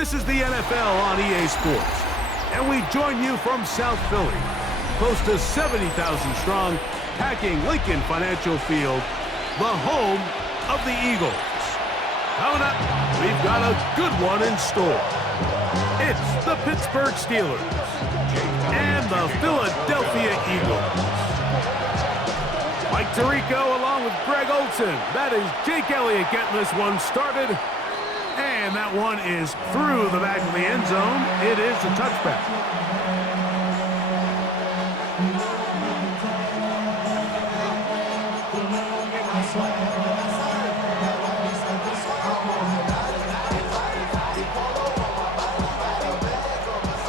This is the NFL on EA Sports, and we join you from South Philly, close to 70,000 strong, packing Lincoln Financial Field, the home of the Eagles. Coming up, we've got a good one in store. It's the Pittsburgh Steelers and the Philadelphia Eagles. Mike Tirico along with Greg Olson. That is Jake Elliott getting this one started. And that one is through the back of the end zone. It is a touchback.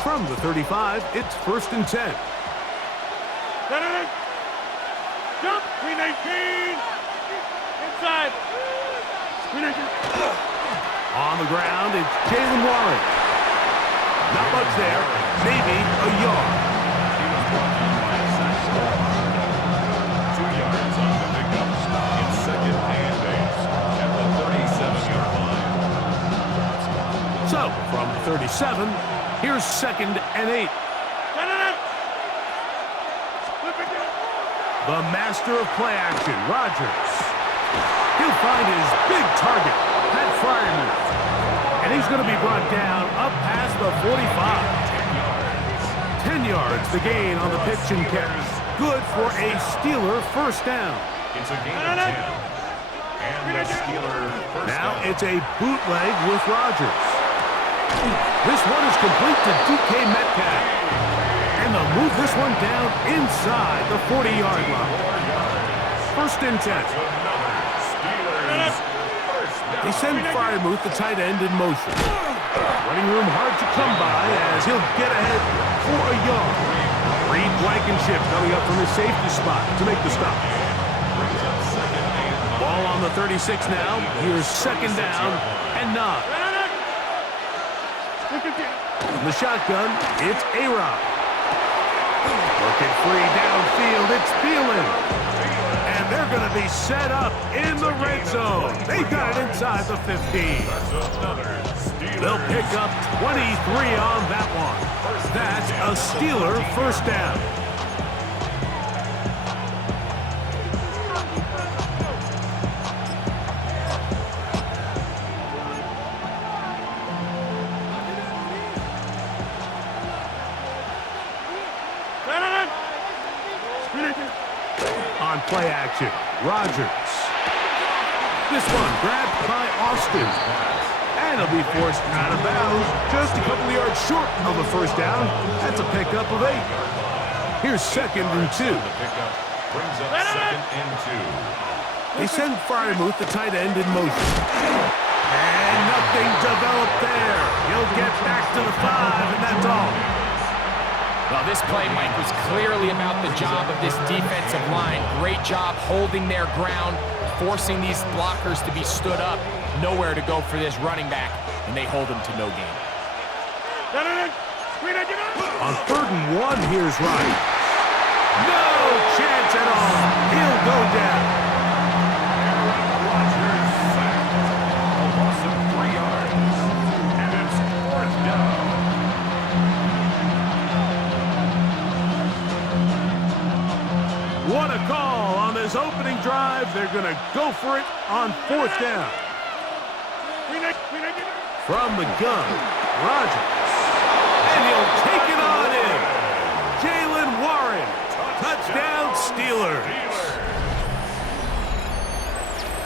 From the 35, it's 1st and 10. Jump! Green 19! Inside! Green 19! On the ground, it's Jalen Warren. Not much there, maybe a yard. He was brought down by a sack. 2 yards on the pickup. It's 2nd and 8 at the 37-yard line. So, from the 37, here's 2nd and 8. The master of play action, Rodgers. He'll find his big target, Pat Fryermuth. And he's going to be brought down up past the 45. 10 yards the gain on the pitch and catch. Good for a Steeler first down. It's a gain of 10. And the Steeler first Now down. it's a bootleg with Rodgers. This one is complete to DK Metcalf. And they'll move this one down inside the 40-yard line. 1st and 10. They send Fryermuth, the tight end, in motion. Running room hard to come by as he'll get ahead for a yard. Reed Blankenship coming up from his safety spot to make the stop. Ball on the 36 now. Here's 2nd down and 9. In the shotgun, it's A-Rod. Working free downfield, it's Thielen. And they're going to be set up in the red zone. They got it inside the 15. They'll pick up 23 on that one. That's a Steeler first down. On play action, Rodgers. This one grabbed by Austin. And he'll be forced out of bounds just a couple of yards short of a first down. That's a pickup of 8. Here's 2nd and 2. The pickup brings up 2nd and 2. They send Fryermuth, the tight end, in motion. And nothing developed there. He'll get back to the 5, and that's all. Well, this play, Mike, was clearly about the job of this defensive line. Great job holding their ground, forcing these blockers to be stood up. Nowhere to go for this running back, and they hold him to no gain. On 3rd and 1, here's Rodgers. No chance at all. He'll go down. Rodgers sacked. A loss of 3 yards. And it's 4th down. What a call on this opening drive. They're going to go for it on 4th down. From the gun, Rodgers. And he'll take it on in. Jalen Warren. Touchdown, Steelers.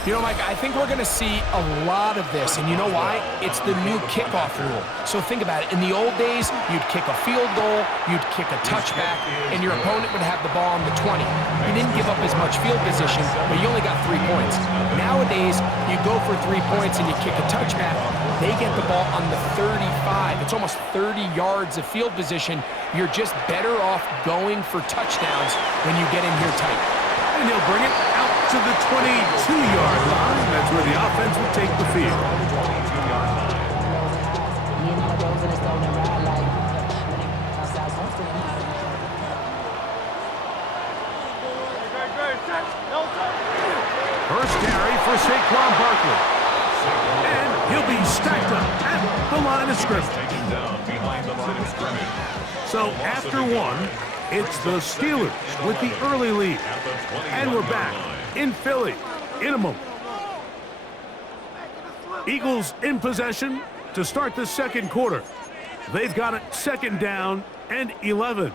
You know, Mike, I think we're going to see a lot of this, and you know why? It's the new kickoff rule. So think about it. In the old days, you'd kick a field goal, you'd kick a touchback, and your opponent would have the ball on the 20. You didn't give up as much field position, but you only got 3 points. Nowadays, you go for 3 points and you kick a touchback, they get the ball on the 35. It's almost 30 yards of field position. You're just better off going for touchdowns when you get in here tight. And he'll bring it out to the 22-yard line. That's where the offense will take the field. First carry for Saquon Barkley. And he'll be stacked up at the line of scrimmage. Taken down behind the line of scrimmage. So after one, it's the Steelers with the early lead. And we're back in Philly in a moment. Eagles in possession to start the second quarter. They've got it second down and 11.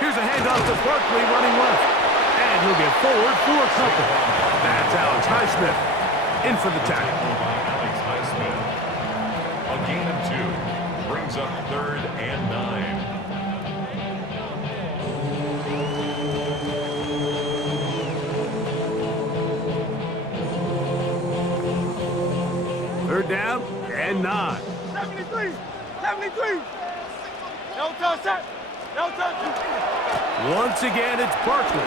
Here's a handoff to Barkley running left. And he'll get forward for a couple. That's Alex Highsmith in for the tackle. Alex Highsmith. A gain of 2. Brings up 3rd and 9. Third down and 9. 73! 73! No touch that! No touch! Once again, it's Barkley.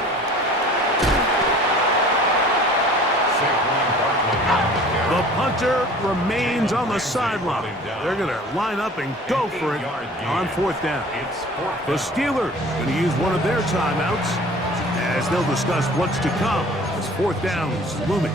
The punter remains on the sideline. They're going to line up and go for it on 4th down. The Steelers going to use one of their timeouts as they'll discuss what's to come as 4th down is looming.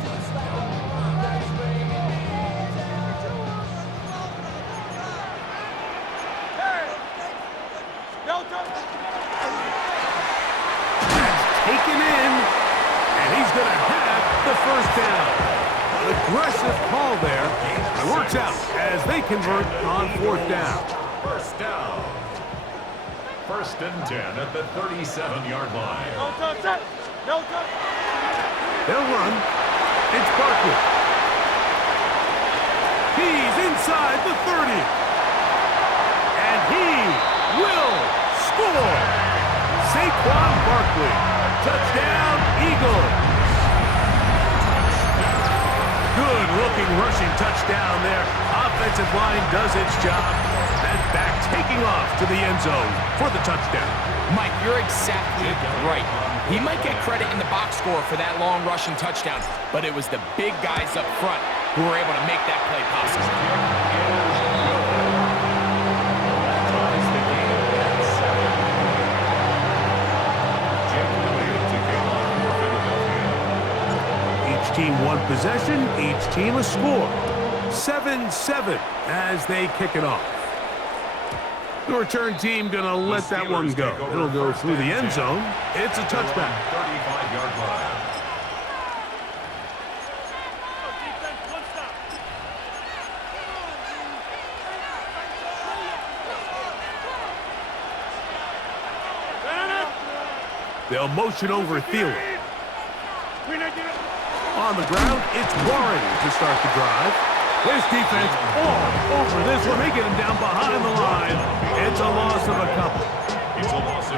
Taken in, and he's going to have the first down. Aggressive call there. It works out as they convert on 4th down. First down. 1st and 10 at the 37-yard line. No touch that! No touch! They'll run. It's Barkley. He's inside the 30. And he will score. Saquon Barkley. Touchdown, Eagles. Good-looking rushing touchdown there. Offensive line does its job. And back taking off to the end zone for the touchdown. Mike, you're exactly right. He might get credit in the box score for that long rushing touchdown, but it was the big guys up front who were able to make that play possible. Each team one possession, each team a score. 7-7 as they kick it off. The return team gonna let that one go. It'll go through the end zone. It's a touchback. 35-yard line. They'll motion over Thielen. On the ground, it's Warren to start the drive. This defense all over this one. They get him down behind the line. It's a loss of a couple.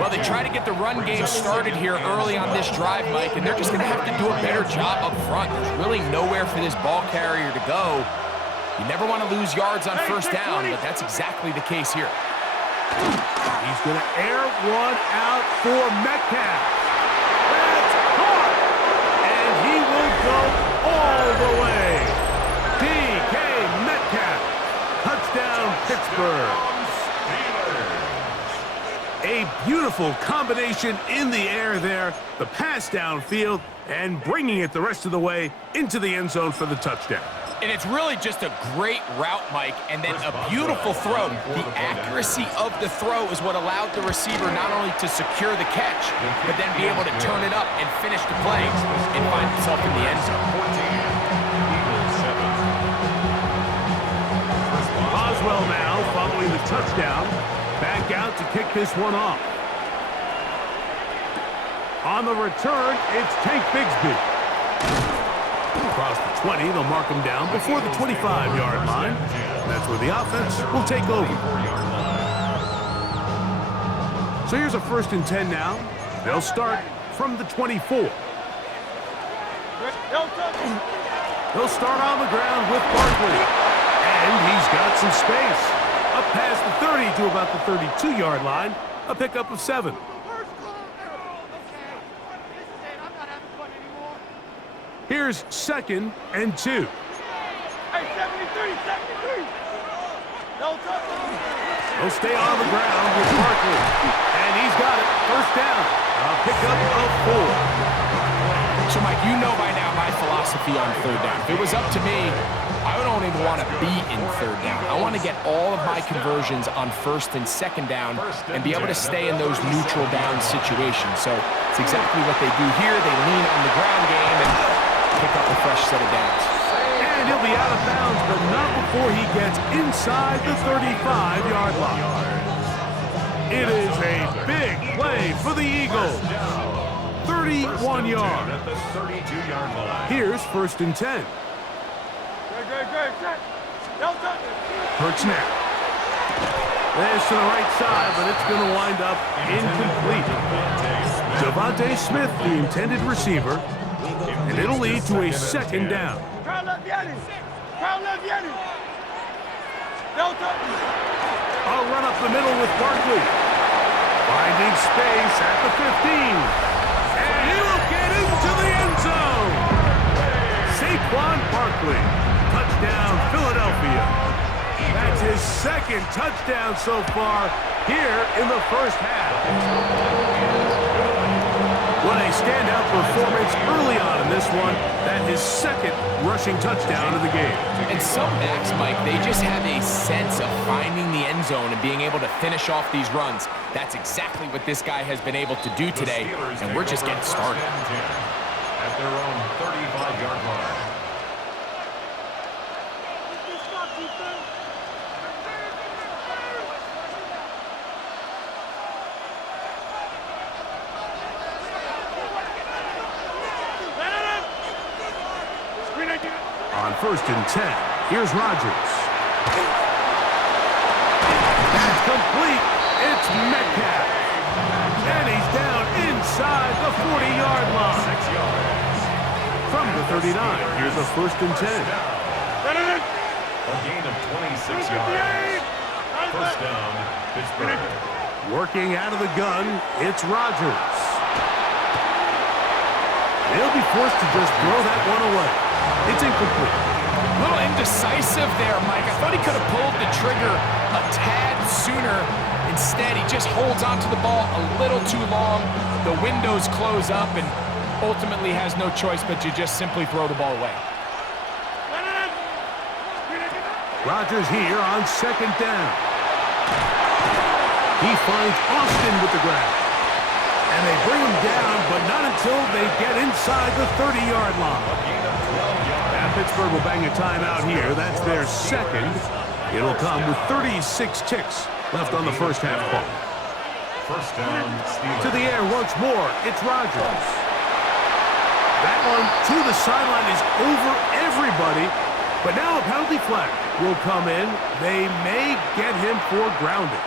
Well, they try to get the run game started here early on this drive, Mike, and they're just going to have to do a better job up front. There's really nowhere for this ball carrier to go. You never want to lose yards on 1st down, but that's exactly the case here. He's going to air one out for Metcalf. That's caught. And he will go all the way. DK Metcalf. Touchdown, Pittsburgh. A beautiful combination in the air there. The pass downfield and bringing it the rest of the way into the end zone for the touchdown. And it's really just a great route, Mike, and then a beautiful throw. The accuracy of the throw is what allowed the receiver not only to secure the catch, but then be able to turn it up and finish the play and find himself in the end zone. Boswell now following the touchdown. Back out to kick this one off. On the return, it's Tank Bigsby. Across the 20, they'll mark him down before the 25-yard line. That's where the offense will take over. So here's a 1st and 10 now. They'll start from the 24. They'll start on the ground with Barkley. And he's got some space. Up past the 30 to about the 32-yard line. A pickup of 7. Here's 2nd and 2. second three. No touch. He'll stay on the ground with Barkley. And he's got it. First down. A pickup of 4. So, Mike, you know by now my philosophy on third down. If it was up to me, I don't even want to be in third down. I want to get all of my conversions on first and second down and be able to stay in those neutral down situations. So it's exactly what they do here. They lean on the ground game and pick up a fresh set of downs. And he'll be out of bounds, but not before he gets inside the 35-yard line. It is a big play for the Eagles. 31 yards. At the 32-yard line. Here's first and 10. Great. No touch. Hurt snap. This to the right side, but it's going to wind up incomplete. Devontae Smith, the intended receiver, and it'll lead to a second down. Crowd left Yanni. No touch. I'll run up the middle with Barkley. Finding space at the 15. And he will get into the end zone. Saquon Barkley. Touchdown, Philadelphia. That's his second touchdown so far here in the first half. What a standout performance early on in this one. That his second rushing touchdown of the game. And some backs, Mike, they just have a sense of finding the end zone and being able to finish off these runs. That's exactly what this guy has been able to do today, and we're just getting started. At their own 35-yard line. On first and 10, here's Rodgers. That's complete. It's Metcalf. And he's down inside the 40-yard line. 6 yards. From the 39, here's a first and 10. A gain of 26 yards. First down, Pittsburgh. Working out of the gun, it's Rodgers. They'll be forced to just throw that one away. It's incomplete. A little indecisive there, Mike. I thought he could have pulled the trigger a tad sooner. Instead, he just holds onto the ball a little too long. The windows close up and ultimately has no choice but to just simply throw the ball away. Rodgers here on second down. He finds Austin with the grab. And they bring him down, but not until they get inside the 30-yard line. Now Pittsburgh will bang a timeout here. That's their second. It'll come with 36 ticks left on the first half clock. First down, Steelers. To the air once more, it's Rodgers. That one to the sideline is over everybody, but now a penalty flag will come in. They may get him for grounding.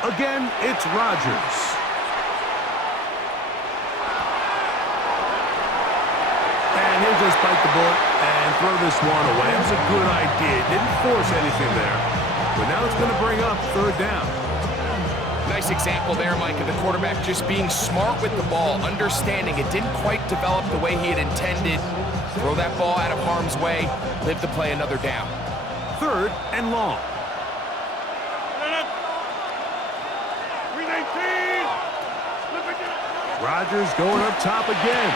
Again, it's Rodgers. And he'll just bite the bullet and throw this one away. It was a good idea. Didn't force anything there. But now it's going to bring up third down. Nice example there, Mike, of the quarterback just being smart with the ball, understanding it didn't quite develop the way he had intended. Throw that ball out of harm's way, live to play another down. Third and long. Rodgers going up top again.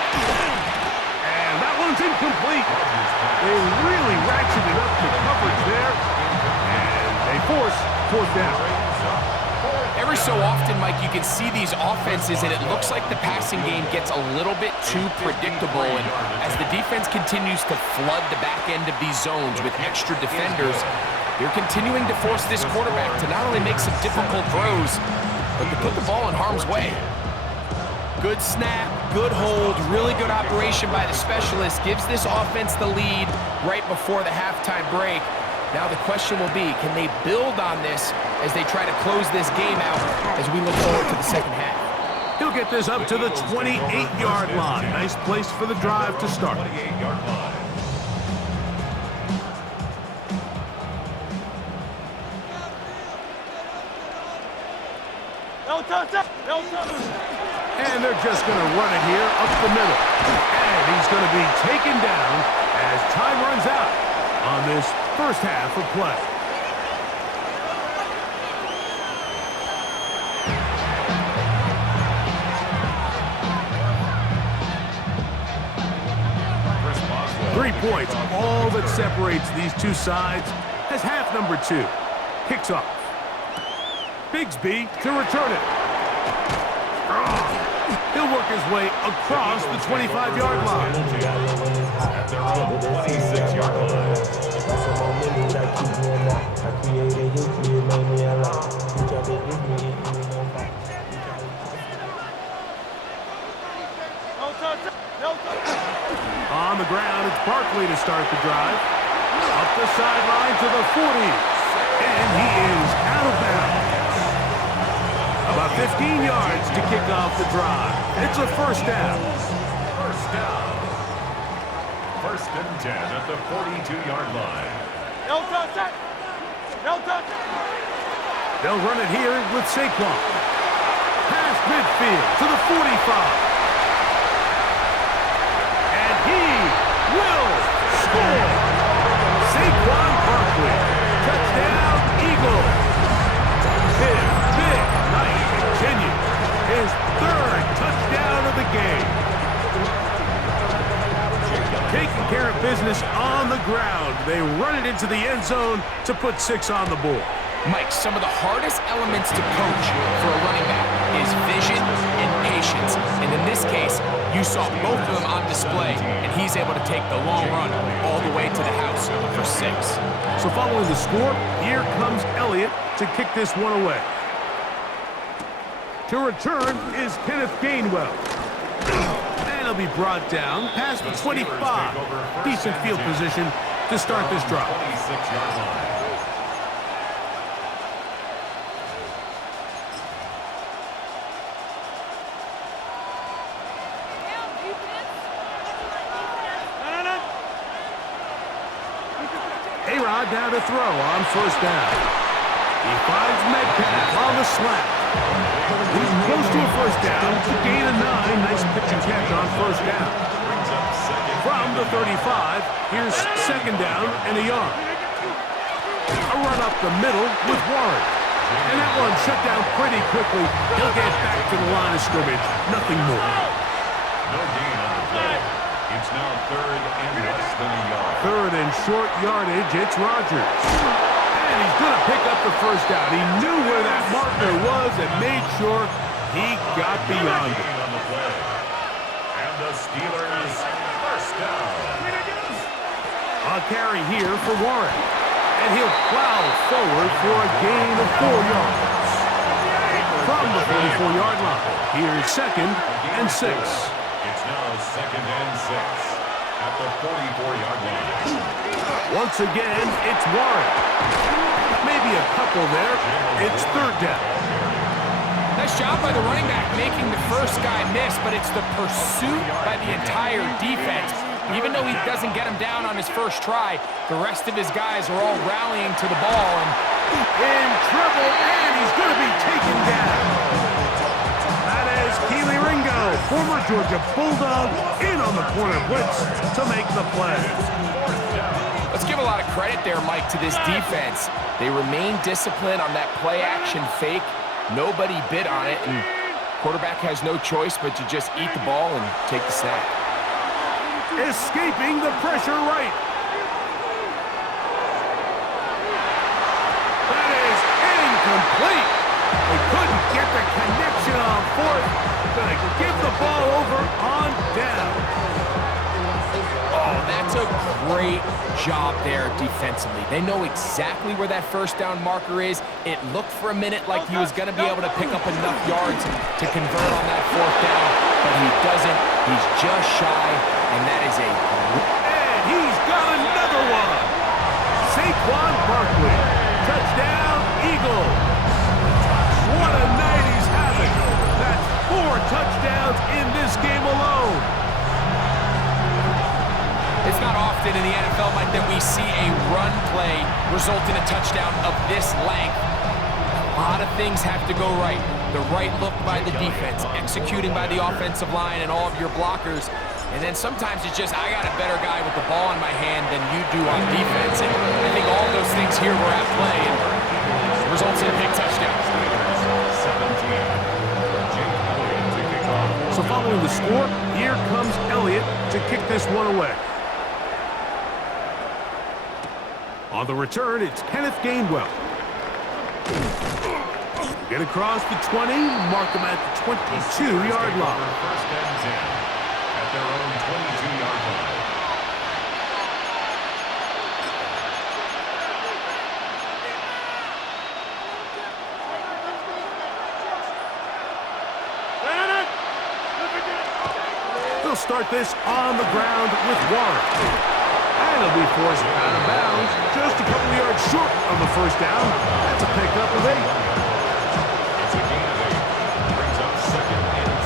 And that one's incomplete. They really ratcheted up the coverage there. And they force fourth down. Every so often, Mike, you can see these offenses, and it looks like the passing game gets a little bit too predictable. And as the defense continues to flood the back end of these zones with extra defenders, they're continuing to force this quarterback to not only make some difficult throws, but to put the ball in harm's way. Good snap, good hold, really good operation by the specialist. Gives this offense the lead right before the halftime break. Now the question will be, can they build on this as they try to close this game out as we look forward to the second half? He'll get this up to the 28-yard line. Nice place for the drive to start. 28-yard line. No touch. And And they're just going to run it here up the middle. And he's going to be taken down as time runs out on this first half of play. Points, all that separates these two sides, as half number 2 kicks off. Bigsby to return it. He'll work his way across the 25-yard line. At their own 26-yard line. On the ground, it's Barkley to start the drive. Up the sideline to the 40. And he is out of bounds. About 15 yards to kick off the drive. It's a first down. First down. First and 10 at the 42-yard line. No touch. No touch. They'll run it here with Saquon. Past midfield to the 45. Will score. Saquon Barkley. Touchdown, Eagles. His big night continues. His third touchdown of the game. Taking care of business on the ground. They run it into the end zone to put 6 on the board. Mike, some of the hardest elements to coach for a running back is vision and patience. And in this case, you saw both of them on display, and he's able to take the long run all the way to the house for 6. So following the score, here comes Elliott to kick this one away. To return is Kenneth Gainwell. And he'll be brought down past the 25. Decent field position to start this drive. 26-yard line. Now to throw on first down. He finds Metcalf on the slant. He's close to a first down to gain a 9. Nice pitch and catch on first down. From the 35, here's second down and a yard. A run up the middle with Warren. And that one shut down pretty quickly. He'll get back to the line of scrimmage. Nothing more. No gain on the play. It's now third and less than a yard. Third and short yardage, it's Rodgers. And he's going to pick up the first down. He knew where that marker was and made sure he got beyond it. On the play. And the Steelers first down. A carry here for Warren. And he'll plow forward for a gain of 4 yards. From the 44-yard line, here's second and 6. It's now second and 6 at the 44-yard line. Once again, it's Warren. Maybe a couple there. It's third down. Nice job by the running back making the first guy miss, but it's the pursuit by the entire defense. Even though he doesn't get him down on his first try, the rest of his guys are all rallying to the ball. And in trouble, and he's going to be taken down. That is Keely Ringo, former Georgia Bulldog, in on the corner blitz to make the play. Let's give a lot of credit there, Mike, to this defense. They remain disciplined on that play-action fake. Nobody bid on it, and quarterback has no choice but to just eat the ball and take the snap. Escaping the pressure right. That is incomplete. They couldn't get the connection on fourth. Gonna give the ball over on down. Oh, that's a great job there defensively. They know exactly where that first down marker is. It looked for a minute like he was going to be able to pick up enough yards to convert on that fourth down, but he doesn't. He's just shy, and that is a... And he's got another one. Saquon Barkley. Touchdown, Eagles. What a night he's having. That's 4 touchdowns in this game alone. It's not often in the NFL, Mike, that we see a run play result in a touchdown of this length. A lot of things have to go right. The right look by the defense, executing by the offensive line and all of your blockers. And then sometimes it's just, I got a better guy with the ball in my hand than you do on defense. And I think all those things here were at play and results in a big touchdown. So following the score, here comes Elliott to kick this one away. On the return, it's Kenneth Gainwell. Get across the 20, mark him at the 22-yard line. First and 10 at their own 22-yard line. They'll start this on the ground with Warren. And he'll be forced out of bounds just a couple of yards short of the first down. That's a pickup of 8. It's a gain of 8. Brings up second and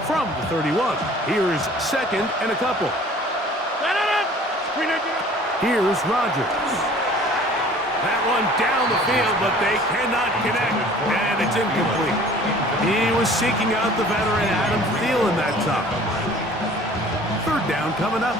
2. From the 31, here's second and a couple. Here's Rodgers. That one down the field, but they cannot connect, and it's incomplete. He was seeking out the veteran Adam Thielen that time. Third down coming up.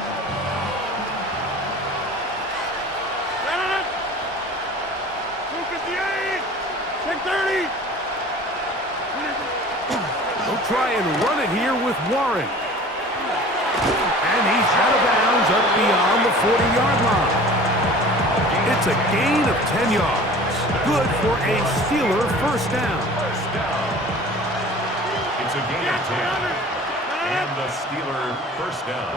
They'll try and run it here with Warren. And he's out of bounds up beyond the 40-yard line. It's a gain of 10 yards. Good for a Steeler first down. It's a gain of 10. And the Steeler first down.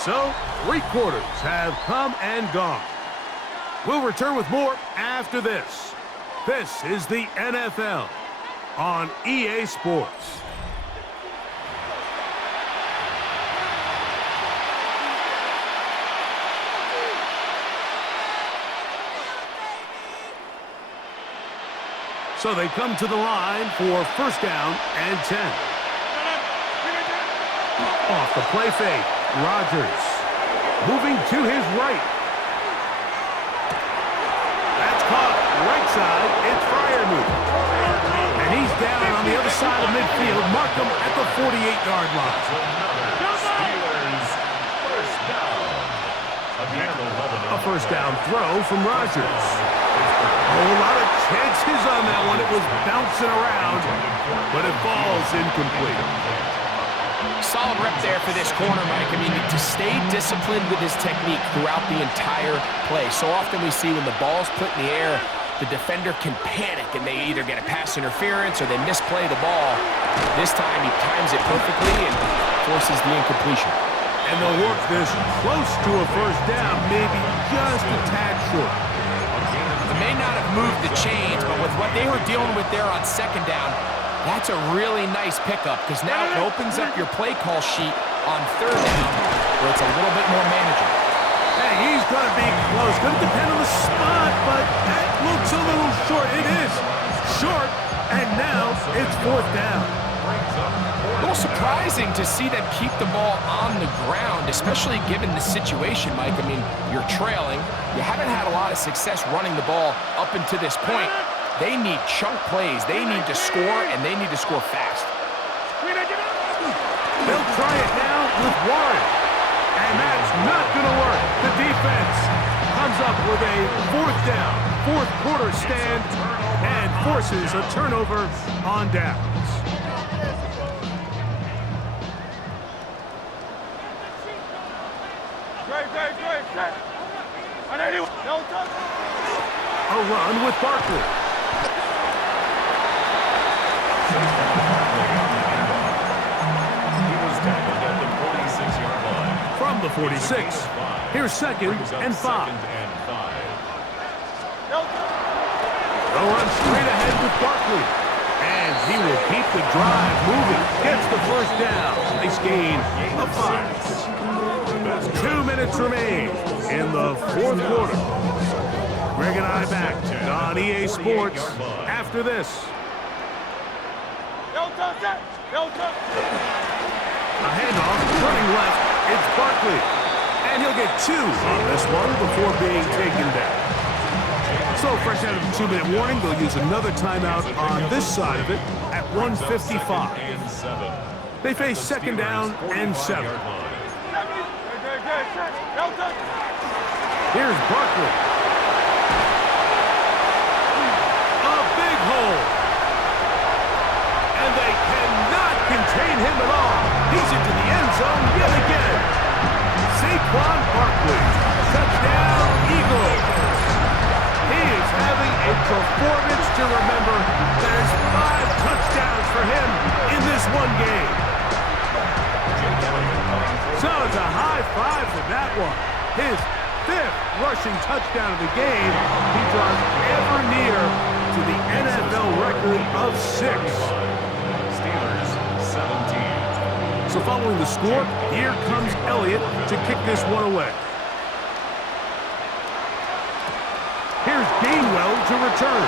So, 3 quarters have come and gone. We'll return with more after this. This is the NFL on EA Sports. So they come to the line for first down and 10. Off the play fake, Rodgers moving to his right. That's caught right side. It's Freiermuth. And he's down on the other side of midfield. Mark him at the 48-yard line. Steelers first down. A first down throw from Rodgers. A lot of chances on that one. It was bouncing around, but it falls incomplete. Solid rep there for this corner, Mike. I mean, to stay disciplined with his technique throughout the entire play. So often we see when the ball's put in the air, the defender can panic and they either get a pass interference or they misplay the ball. This time he times it perfectly and forces the incompletion. And they'll work this close to a first down, maybe just a tad short. They may not have moved the chains, but with what they were dealing with there on second down, that's a really nice pickup because now it opens up your play call sheet on third down where it's a little bit more manageable. Hey, he's going to be close. Going to depend on the spot, but that looks a little short. It is short, and now it's fourth down. A little surprising to see them keep the ball on the ground, especially given the situation, Mike. I mean, you're trailing. You haven't had a lot of success running the ball up until this point. They need chunk plays. They need to score, and they need to score fast. They'll try it now with Warren. And that's not going to work. The defense comes up with a fourth down, fourth quarter stand, and forces a turnover on downs. A run with Barkley. He was tackled at the 46-yard line. From the 46, here's second and 5. They'll run straight ahead with Barkley. And he will keep the drive moving. Gets the first down. Nice gain of 5. 2 minutes remain in the fourth quarter. Greg and I back on EA Sports after this. A handoff, running left, it's Barkley. And he'll get 2 on this one before being taken down. So fresh out of the 2-minute warning, they'll use another timeout on this side of it at 1:55. They face second down and 7. Here's Barkley. A big hole. And they cannot contain him at all. He's into the end zone yet again. Saquon Barkley. Touchdown, Eagles. He is having a performance to remember. There's 5 touchdowns for him in this one game. So it's a high five for that one. His 5th rushing touchdown of the game. He draws ever near to the NFL record of 6. Steelers 17. So following the score, here comes Elliott to kick this one away. Here's Gainwell to return.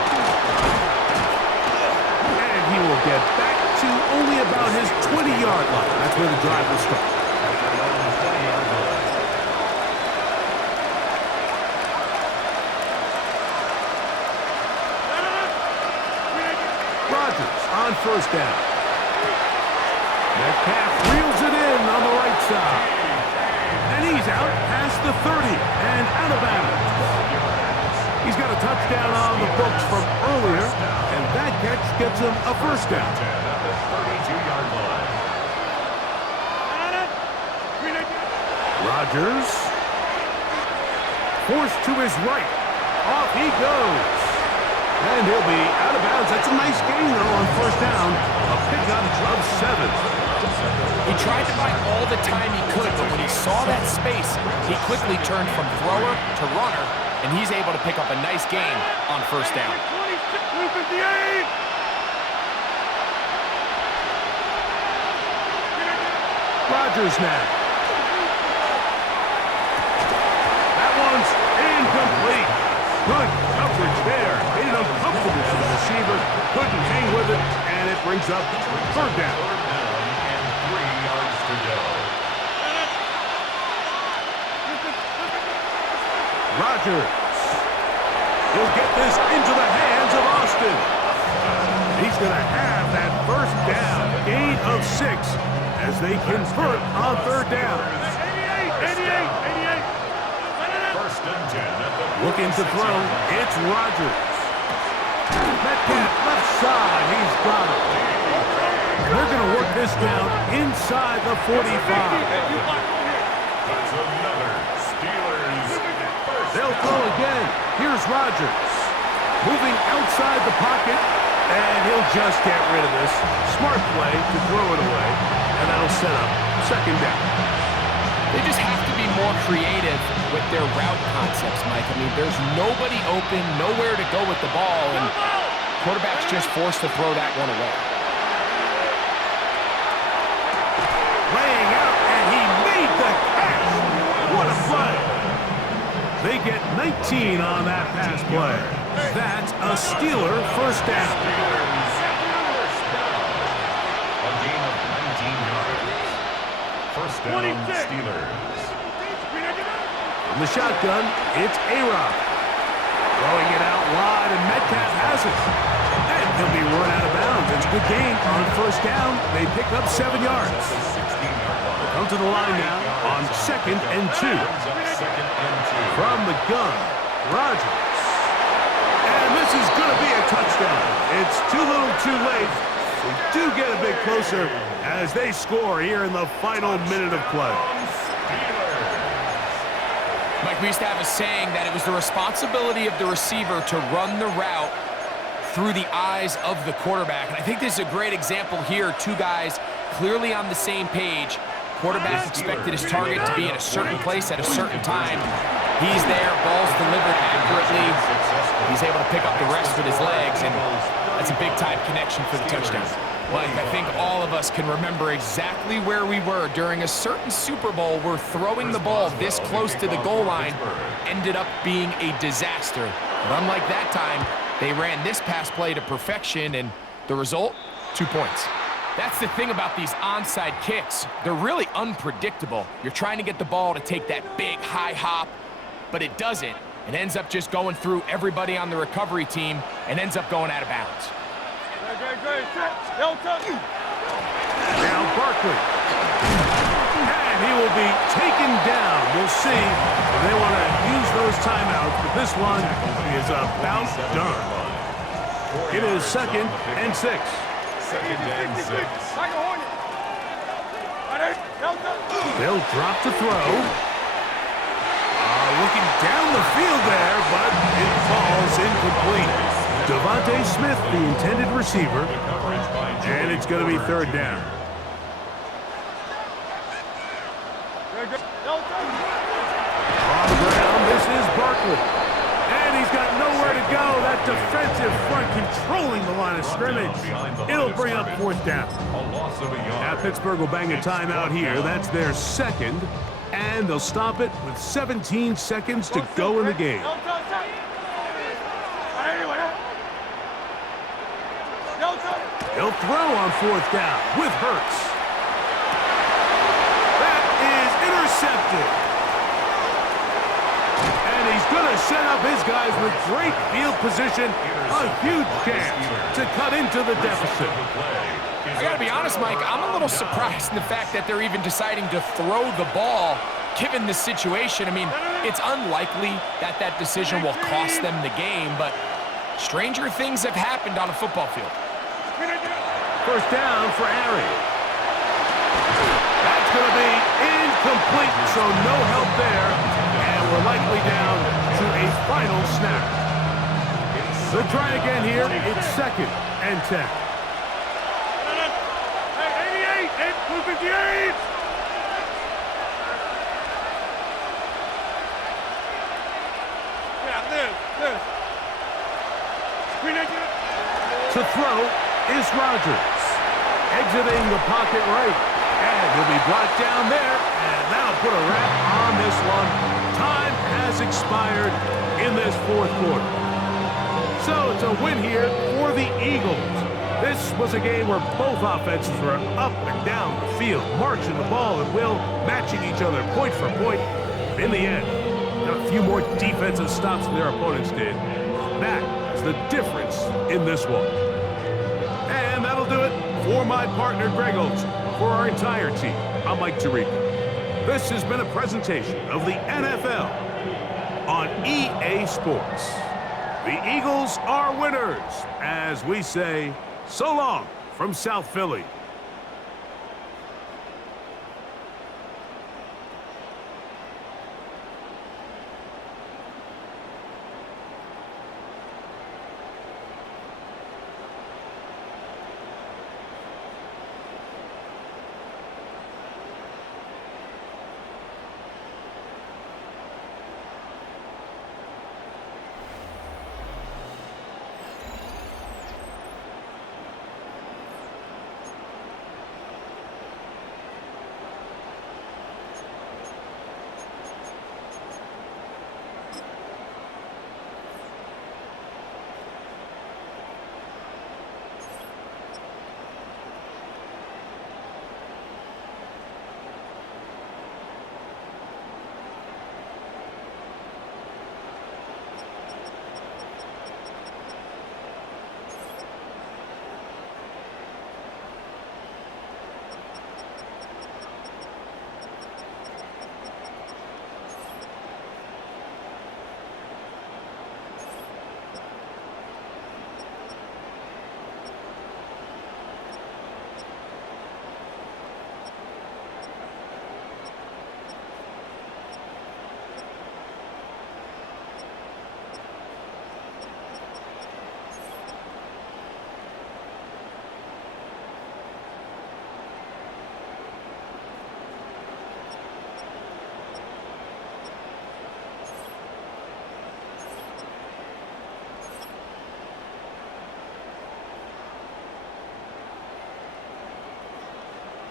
And he will get back to only about his 20-yard line. That's where the drive will start. Rodgers on first down. Metcalf reels it in on the right side. And he's out past the 30 and out of bounds. He's got a touchdown on the books from earlier, and that catch gets him a first down. 32-yard line. Rodgers. Forced to his right. Off he goes. And he'll be out of bounds. That's a nice gain, though, on first down. A pickup of 7. He tried to buy all the time he could, but when he saw that space, he quickly turned from thrower to runner, and he's able to pick up a nice gain on first down. Rodgers now. That one's incomplete. Good coverage there. Made it uncomfortable for the receiver. Couldn't hang with it, and it brings up third down. And 3 yards to go. Rodgers. He'll get this into the hands of Austin. He's going to have that first down, gain of 6, as they convert on third down. 1st and 10 at the Looking to throw, it's Rodgers. Metcalf left side, he's got it. They're going to work this down inside the 45. That's another Steelers first. They'll throw again. Here's Rodgers. Moving outside the pocket, and he'll just get rid of this. Smart play to throw it away, and that'll set up second down. They just have to be more creative with their route concepts, Mike. I mean, there's nobody open, nowhere to go with the ball, and quarterback's just forced to throw that one away. Laying out, and he made the catch. What a play. They get 19 on that pass play. That's a Steeler first down. A gain of 19 yards. First down, Steelers. From the shotgun, it's A-Rod. Throwing it out wide, and Metcalf has it. And he'll be run out of bounds. It's a good gain on first down. They pick up 7 yards. Come to the line now on 2nd and 2. From the gun, Rodgers. And this is going to be a touchdown. It's too little too late. They do get a bit closer as they score here in the final minute of play. Mike, we used to have a saying that it was the responsibility of the receiver to run the route through the eyes of the quarterback. And I think this is a great example here. 2 guys clearly on the same page. Quarterback expected his target to be in a certain place at a certain time. He's there, ball's delivered accurately. He's able to pick up the rest with his legs, and that's a big-time connection for the touchdown. Mike, I think all of us can remember exactly where we were during a certain Super Bowl where throwing the ball this close to the goal line ended up being a disaster. But unlike that time, they ran this pass play to perfection, and the result, 2 points. That's the thing about these onside kicks. They're really unpredictable. You're trying to get the ball to take that big high hop, but it doesn't. It ends up just going through everybody on the recovery team and ends up going out of bounds. Now Barkley. And he will be taken down. We'll see if they want to use those timeouts, but this one is about done. It is 2nd and 6. 2nd and 6. They'll drop to throw. Looking down the field there, but it falls incomplete. Devontae Smith, the intended receiver, and it's going to be 3rd down. On the ground, this is Barkley. And he's got nowhere to go. That defensive front controlling the line of scrimmage. It'll bring up 4th down. Now Pittsburgh will bang a timeout here. That's their 2nd. And they'll stop it with 17 seconds to go in the game. He'll throw on 4th down with Hurts. That is intercepted. And he's going to set up his guys with great field position. A huge chance to cut into the deficit. I got to be honest, Mike, I'm a little surprised in the fact that they're even deciding to throw the ball given the situation. I mean, it's unlikely that that decision will cost them the game, but stranger things have happened on a football field. 1st down for Arians. That's going to be incomplete, so no help there, and we're likely down to a final snap. They'll try again here. It's 2nd and 10. 258! Yeah, this. To throw is Rodgers. Exiting the pocket right. And he'll be brought down there, and that'll put a wrap on this one. Time has expired in this 4th quarter. So it's a win here for the Eagles. This was a game where both offenses were up and down the field, marching the ball at will, matching each other point for point. In the end, got a few more defensive stops than their opponents did. That is the difference in this one. And that'll do it for my partner, Greg Olson. For our entire team, I'm Mike Tirico. This has been a presentation of the NFL on EA Sports. The Eagles are winners, as we say, so long from South Philly.